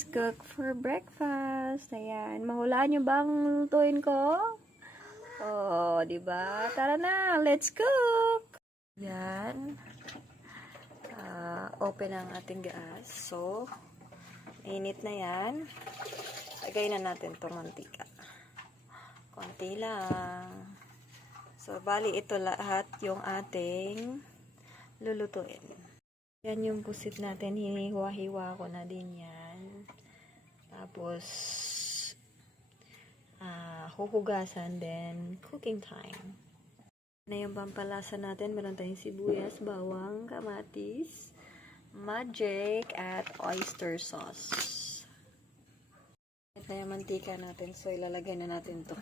Let's cook for breakfast. Ayan. Mahulaan nyo ba ang lutuin ko? Oh, di ba? Tara na, let's cook! Yan. Open ang ating gas. So, init na yan. Lagay na natin itong mantika. Konti lang. So, bali ito lahat yung ating lulutuin. Yan yung pusit natin. Hinihiwa-hiwa ko na din yan. Tapos, huhugasan, then cooking time. Na yung pampalasa natin. Meron tayong sibuyas, bawang, kamatis, magic, at oyster sauce. Ito yung mantika natin. So, ilalagay na natin to.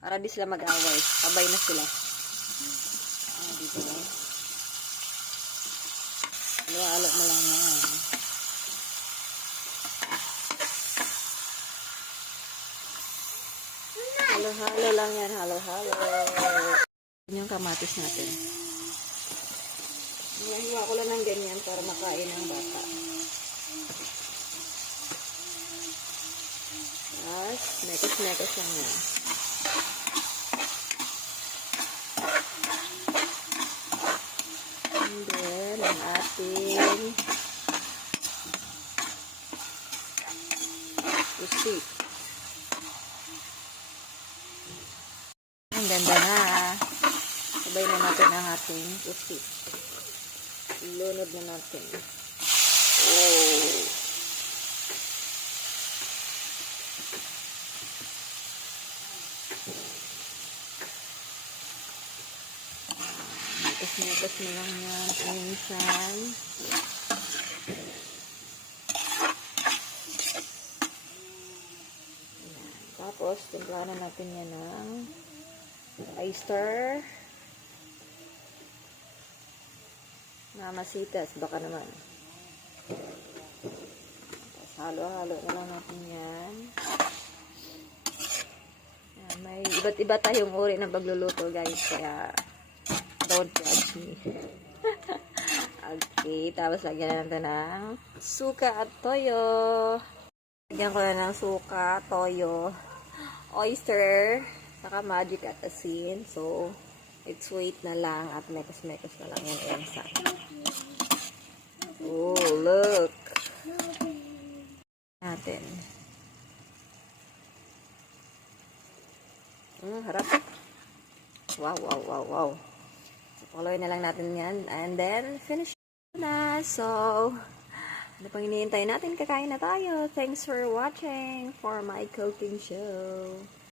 Para di sila mag-away. Sabay na sila. Dito. Halo-halo mo lang yan. Halo-halo lang yan. Halo-halo. Yan yung kamatis natin. Hiwa ko lang ng ganyan para makain ng bata. Tapos, mekos-mekos lang yan. And then, ang ating pusit. Ang ganda na. Sabay na natin ang ating pusit. Ilunod na natin. Oh! Matas mo lang yan. Minsan. Tapos, timplahan na natin yan ng oyster. Mamasitas, baka naman. Tapos, halo-halo na lang natin yan. Yan, may iba't iba tayong uri ng pagluluto, guys. Kaya, don't judge me. Okay, tapos lagyan natin ng suka at toyo. Lagyan ko na ng suka, toyo, oyster, saka magic at asin. So, it's wait na lang at mekos-mekos na lang yung ensa. Oh, look! Natin. Harap. Wow, wow, wow, wow. Follow na lang natin yan. And then, finish na. So, ano pang hinihintay natin? Kakain na tayo. Thanks for watching for my cooking show.